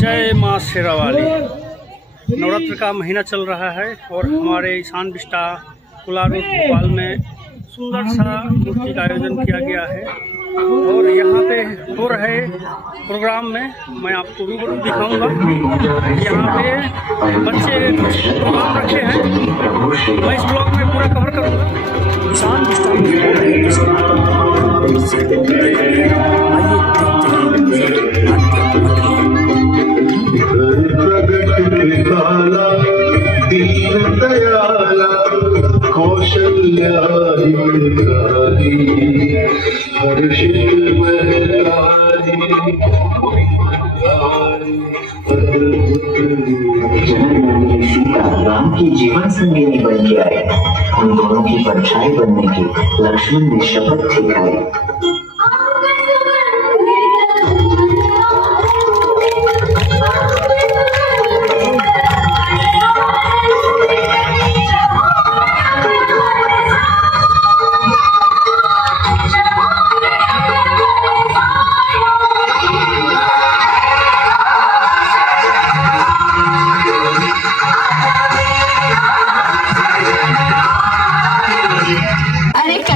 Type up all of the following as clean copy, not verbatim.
जय माँ शेरावाली। नवरात्र का महीना चल रहा है और हमारे ईशान विस्टा कुलार भोपाल में सुंदर सा मूर्ति का आयोजन किया गया है और यहाँ पे हो रहे प्रोग्राम में मैं आपको रूबरू दिखाऊंगा। यहाँ पे बच्चे कुछ प्रोग्राम रखे हैं, मैं इस ब्लॉग में पूरा कवर करूँगा। ईशान विस्टा राम की जीवन संगिनी बन के आए, उन दोनों की परछाई बनने की लक्ष्मण ने शपथ दिखाई।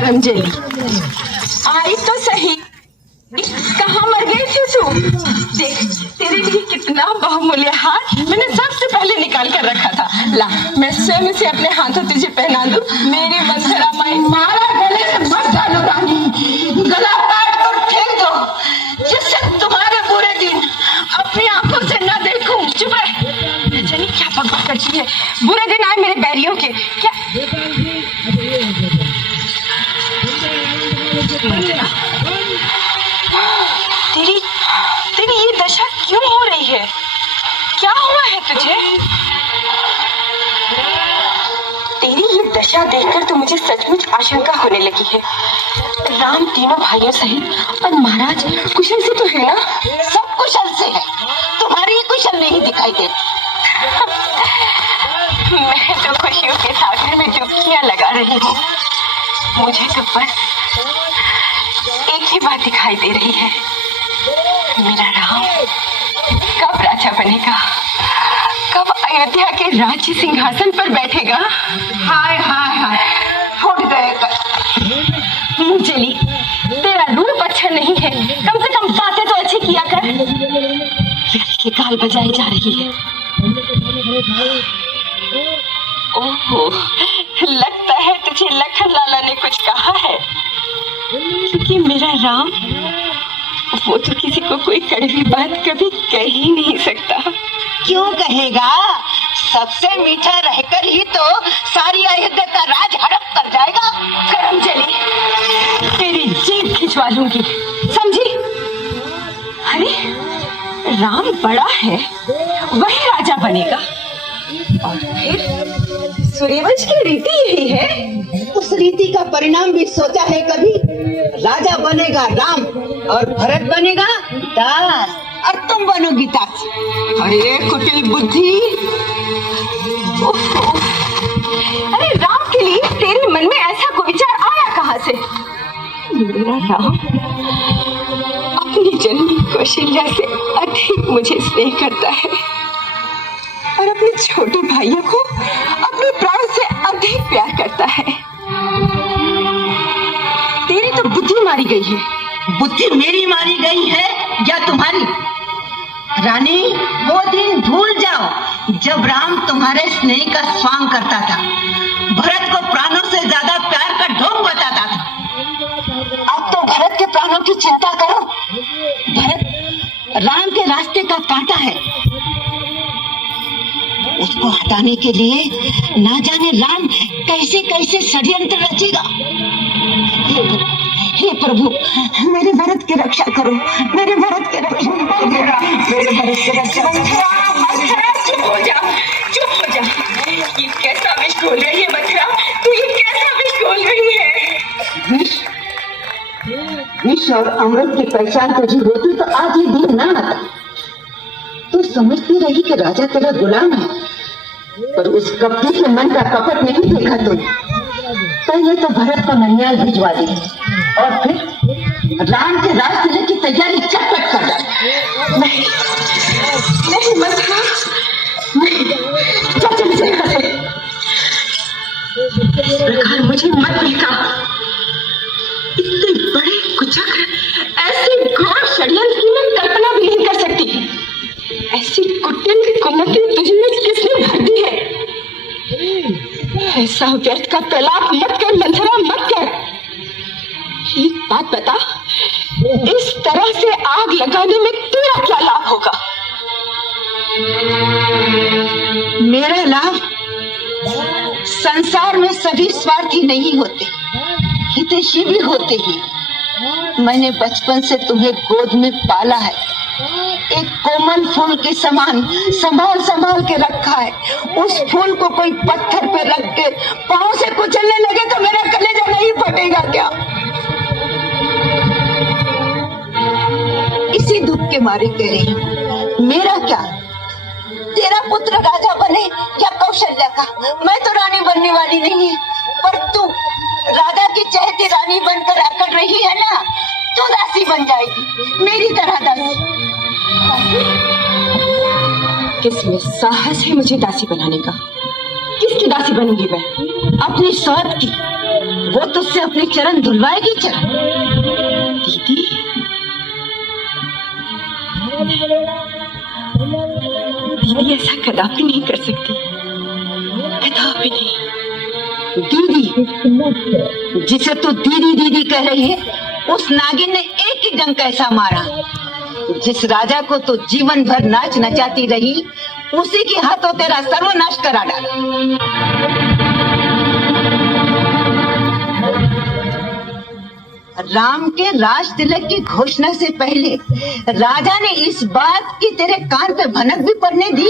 अंजलि आई तो सही, कहाँ मर गई थी तू? देख तेरे लिए कितना बहुमूल्य हार मैंने सबसे पहले निकाल कर रखा था। ला मैं स्वयं से अपने हाथों तुझे पहना दूं। मेरी मंथरा माई, मारा गले में मत डालो रानी, गला काट कर फेंक दो जिससे तुम्हारे बुरे दिन अपनी आंखों से न देखूं। चुप रह, जानी क्या बकवास करती है। बुरे दिन आए मेरे बैरियों के क्या? तेरी ये दशा क्यों हो रही है? क्या हुआ है तुझे? तेरी ये दशा देखकर तो मुझे सचमुच आशंका होने लगी है। राम तीनों भाइयों सहित और महाराज कुशल से तो है ना? सब कुशल से है, तुम्हारी कुशल नहीं दिखाई दे। मैं तो खुशियों के सागर में डुबकियां लगा रही हूँ। मुझे तो बस एक ही बात दिखाई दे रही है, मेरा राम कब राजा बनेगा, कब अयोध्या के राज्य सिंहासन पर बैठेगा। हाय हाय हाय, फूट गए अंजलि, तेरा रूप अच्छा नहीं है, कम से कम बातें तो अच्छी किया कर। लड़की की गाल बजाई जा रही है। ओहो, लगता है तुझे लखन लाला ने कुछ कहा है, क्योंकि मेरा राम वो तो किसी को कोई कड़वी बात कभी कह ही नहीं सकता। क्यों कहेगा? सबसे मीठा रहकर ही तो सारी अयोध्या का राज हड़प कर जाएगा। करमचली, तेरी जीभ खिंचवा लूंगी, समझी? अरे राम बड़ा है, वही राजा बनेगा। और फिर सूर्यवंश की रीति यही है। उस रीति का परिणाम भी सोचा है कभी? राजा बनेगा राम और भरत बनेगा दास, और तुम बनोगी दास। अरे कुटिल बुद्धि! अरे राम के लिए तेरे मन में ऐसा कोई विचार आया कहाँ से? मेरा राम अपनी जन्मी कौशल्या से अधिक मुझे स्नेह करता है और अपने छोटे भाइयों को अपने प्राण से अधिक प्यार करता है। तेरी तो बुद्धि मारी गई है। बुद्धि मेरी मारी गई है या तुम्हारी? रानी, वो दिन भूल जाओ जब राम तुम्हारे स्नेह का स्वांग करता था, भरत को प्राणों से ज्यादा प्यार का ढोंग बताता था। अब तो भरत के प्राणों की चिंता करो। भरत राम के रास्ते का कांटा है, उसको हटाने के लिए ना जाने राम कैसे कैसे षड्यंत्र रचेगा। हे प्रभु, मेरे भरत की रक्षा करो, मेरे भरत की रक्षा करो, मेरे भरत की रक्षा करो। चुप हो जा, चुप हो जा। ये कैसा विष घोल रही है मथुरा? तू ये कैसा विष घोल रही है? विष और अमृत की पहचान तुझे होती तो आज ये दिन ना आता। तू समझती रही कि राजा तेरा गुलाम है, पर उस कपटी के मन का कपट नहीं देखा तुम। पहले तो भरत को ननियाल भिजवा दी और फिर राम के राज की तैयारी चट कर डाली। नहीं, ऐसा व्यर्थ का प्रलाप मत कर मंथरा, मत कर। एक बात बता, इस तरह से आग लगाने में तेरा क्या लाभ होगा? मेरा लाभ? संसार में सभी स्वार्थी नहीं होते, हितैषी भी होते हैं। मैंने बचपन से तुम्हें गोद में पाला है, एक कोमल फूल के समान संभाल संभाल के रखा है। उस फूल को कोई पत्थर पे रख के पांव से कुचलने लगे तो मेरा कलेजा नहीं फटेगा क्या? इसी दुख के मारे कह रही हूँ, मेरा क्या? तेरा पुत्र राजा बने या कौशल्या का, मैं तो रानी बनने वाली नहीं है। पर तू राजा की चहती रानी बनकर आकर रही है ना, तू दासी बन जाएगी, मेरी तरह दासी। किसमें साहस है मुझे दासी बनाने का? किसकी दासी बनूंगी मैं? अपनी सौत की। वो तुझसे अपने चरण धुलवाएगी क्या? दीदी, दीदी ऐसा कदापि नहीं कर सकती, कदापि नहीं। दीदी? जिसे तू दीदी दीदी कह रही है, उस नागिन ने एक ही डंक ऐसा मारा। जिस राजा को तू जीवन भर नाच नचाती रही, उसी के हाथों तेरा सर्वनाश करा डाला। राम के राज तिलक की घोषणा से पहले राजा ने इस बात की तेरे कान पे भनक भी पड़ने दी।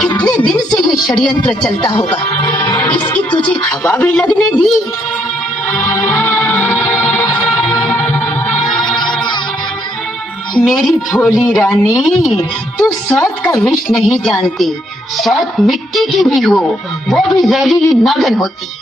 कितने दिन से ये षड्यंत्र चलता होगा, इसकी तुझे हवा भी लगने दी। मेरी भोली रानी, तू सौत का विष नहीं जानती। सौत मिट्टी की भी हो, वो भी जहरीली नागन होती है।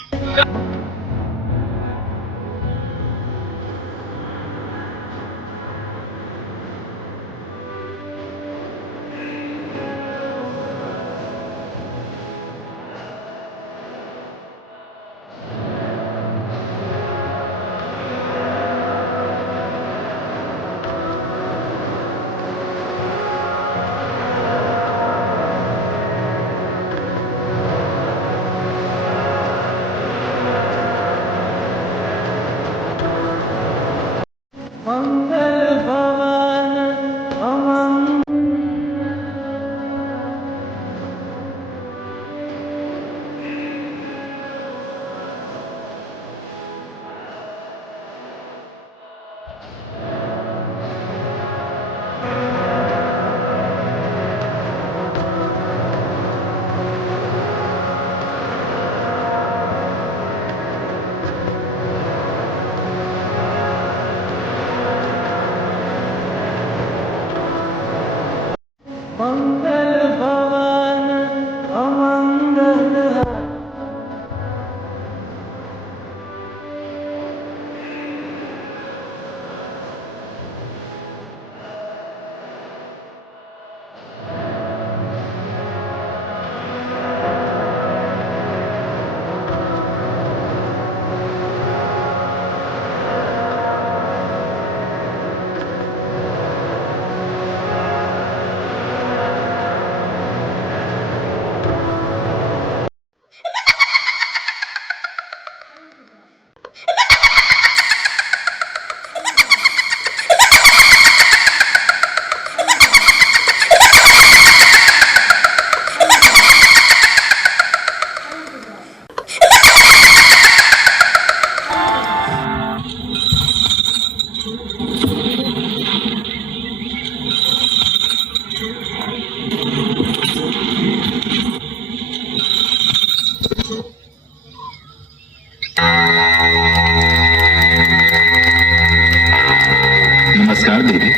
नमस्कार देवी,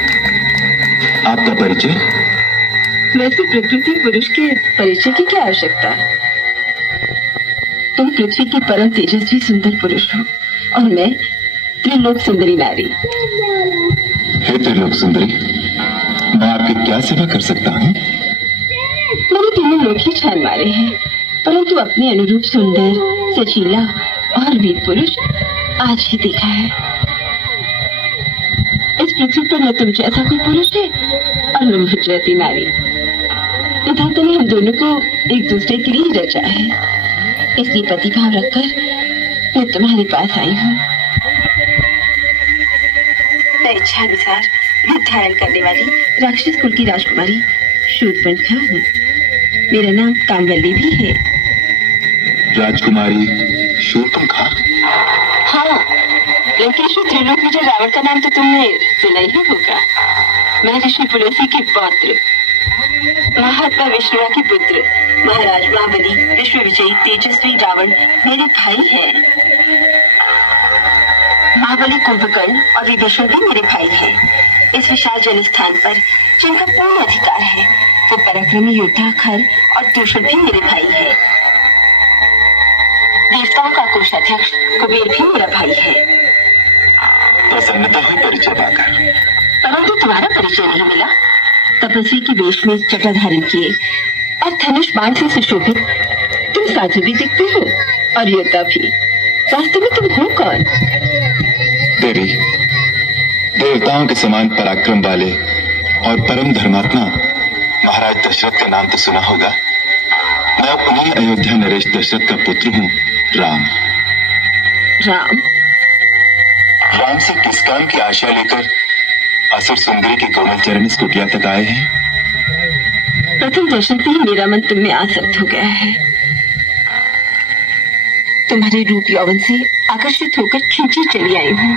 आपका परिचय? वैसे प्रकृति पुरुष के परिचय की क्या आवश्यकता है? तुम पृथ्वी की परम तेजस्वी सुंदर पुरुष हो और मैं त्रिलोक सुंदरी नारी। हे त्रिलोक सुंदरी, मैं आपकी क्या सेवा कर सकता हूँ? मैंने तीनों लोग ही छान मारे हैं, परंतु अपने अनुरूप सुंदर, सचीला और वीर पुरुष आज ही देखा है। इस पृथ्वी पर न तुम जैसा कोई पुरुष है और न मुझ जैसी नारी। विधाता ने हम दोनों को एक दूसरे के लिए रचा है, इसलिए पति भाव रखकर मैं तुम्हारे पास आई हूँ। मैं इच्छा अनुसार रूप धारण करने वाली राक्षस कुल की राजकुमारी शूर्पणखा हूँ। मेरा नाम कामवल्ली भी है। राजकुमारी शूर्पणखा? हाँ, लंकेश्वर त्रिलोक विजय रावण का नाम तो तुमने सुना ही होगा। मैं ऋषि पुलस्त्य के पौत्र, महात्मा विष्णु के पुत्र, महाराज महाबली विश्व विजयी तेजस्वी रावण मेरे भाई हैं। महाबली कुंभकर्ण और विभीषण भी मेरे भाई हैं। इस विशाल जनस्थान पर जिनका पूर्ण अधिकार है, वो पराक्रमी योद्धा खर और दूषण भी मेरे भाई है। देवताओं का कोषाध्यक्ष कुबेर भी मेरा भाई है। प्रसन्नता हुई परिचय पाकर, परंतु तुम्हारा परिचय नहीं मिला। तपस्वी के वेश में चटा धारण किए और धनुष बाण से सुशोभित तुम साधु भी दिखते हो और योद्धा भी। वास्तव में तुम हो कौन? देवी, देवताओं के समान पराक्रम वाले और परम धर्मात्मा महाराज दशरथ का नाम तो सुना होगा। मैं उन्हीं अयोध्या नरेश दशरथ का पुत्र हूँ, राम। राम? राम से किस काम की आशा लेकर असुर सुंदरी के कोमल चरण इस कुटिया तक आए हैं? प्रथम दर्शन से ही मेरा मन तुम में आसक्त हो गया है। तुम्हारे रूप यौवन से आकर्षित होकर खींची चली आई हूँ।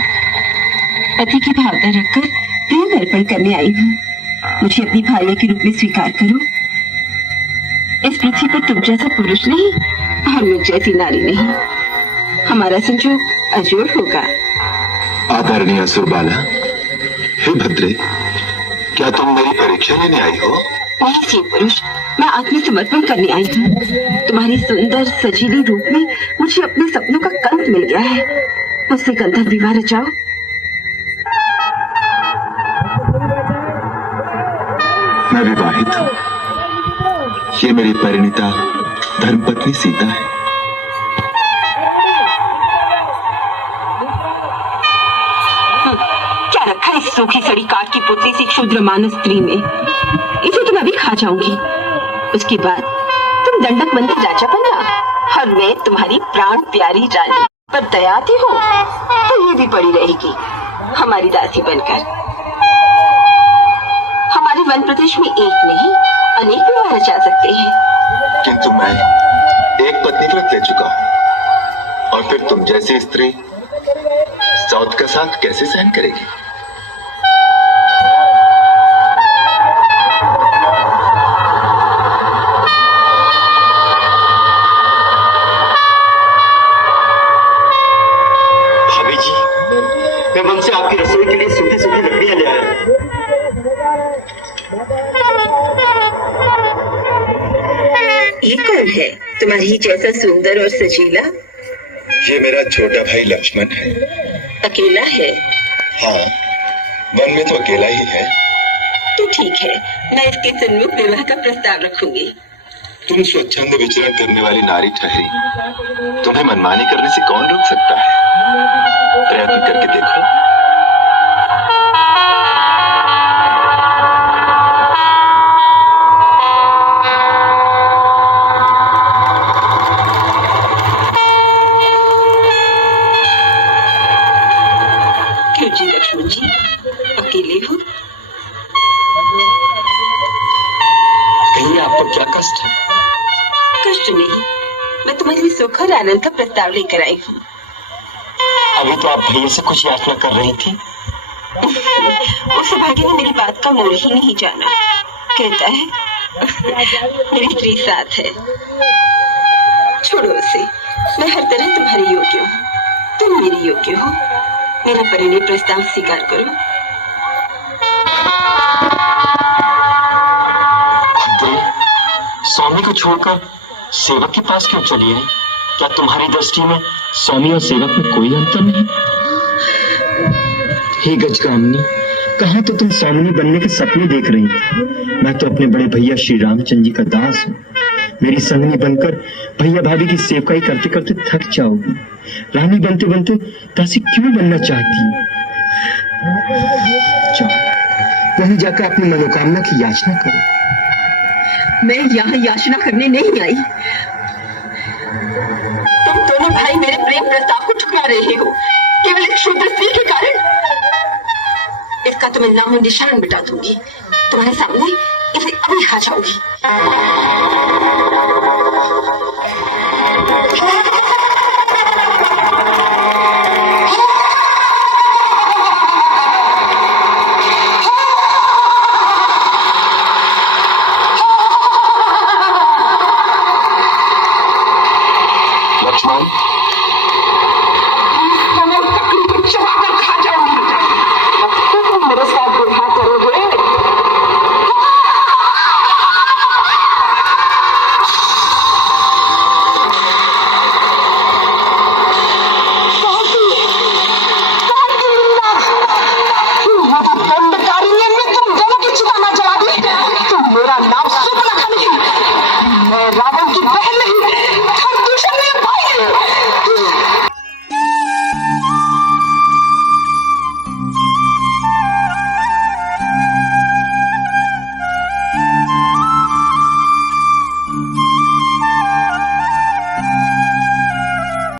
पति की भावना रखकर प्रेम अर्पण करने आई हूँ। मुझे अपनी भार्या के रूप में स्वीकार करो। इस पृथ्वी पर तुम जैसा पुरुष नहीं और मुझ जैसी नारी नहीं। हमारा संजोग अजोड़ होगा। आदरणीय असुरबाला, हे भद्रे, क्या तुम मेरी परीक्षा लेने आई हो? नहीं जी पुरुष, मैं आत्मसमर्पण करने आई हूँ। तुम्हारी सुंदर सजीली रूप में मुझे अपने सपनों का कंठ मिल गया है। मुझसे गंधर्व विवाह रचाओ। मैं विवाहित हूँ। ये मेरी परिणीता धर्मपत्नी सीता है। क्या रखा इस सूखी सड़ी काठ की पुतली सी क्षुद्र मानस स्त्री में? इसे तो मैं भी खा जाऊंगी। उसके बाद तुम दंडक मंदिर राजा बनना और मैं तुम्हारी प्राण प्यारी रानी। पर दया आती हो तो ये भी पड़ी रहेगी हमारी दासी बनकर। हमारे वन प्रदेश में एक नहीं अनेक विवाह रचा सकते हैं। किंतु मैं एक पत्नी व्रत ले चुका हूँ, और फिर तुम जैसी स्त्री सौत का साथ कैसे सहन करेगी? भाभी जी, मैं मन से आपकी रसोई के लिए सूखी सूखी लकड़ियां ले आया हूं। ये कौन है तुम्हारी जैसा सुंदर और सजीला? ये मेरा छोटा भाई लक्ष्मण है। अकेला है? हाँ, वन में तो अकेला ही है। तो ठीक है, मैं इसके सन्मुख विवाह का प्रस्ताव रखूंगी। तुम स्वच्छंद विचरण करने वाली नारी ठहरी, तुम्हें मनमानी करने से कौन रोक सकता है? प्रयत्न करके देखो। क्यों जी लक्ष्मण जी, अकेले हो? कहिए, आपको क्या कष्ट है? कष्ट नहीं, मैं तुम्हारे लिए सुख और आनंद का प्रस्ताव लेकर आई हूँ। अभी तो आप भैया से कुछ याचना कर रही थी। उस भाग्य ने मेरी बात का मोल ही नहीं जाना। कहता है मेरी स्त्री साथ है। छोड़ो उसे, मैं हर तरह तुम्हारे योग्य हूँ, तुम मेरी योग्य हो। मेरा परिणय प्रस्ताव स्वीकार करो। स्वामी को छोड़कर सेवक के पास क्यों चली आई? क्या तुम्हारी दृष्टि में स्वामी और सेवक में कोई अंतर नहीं? हे गजकामनी, कहाँ तो तुम स्वामिनी बनने के सपने देख रही थी। मैं तो अपने बड़े भैया श्री रामचंद्र जी का दास हूँ। मेरी संगनी बनकर भैया भाभी की सेवकाई करते करते थक जाओगी। रानी बनते बनते दासी क्यों बनना चाहती है? जाओ, वहीं जाकर अपनी मनोकामना की याचना करो। मैं यहाँ याचना करने नहीं आई। तुम दोनों भाई मेरे प्रेम प्रस्ताव को ठुकरा रहे हो केवल एक शूद्र स्त्री के कारण। इसका तो मैं नामो निशान मिटा दूंगी, तुम्हारे सामने इसे अभी खा जाऊंगी।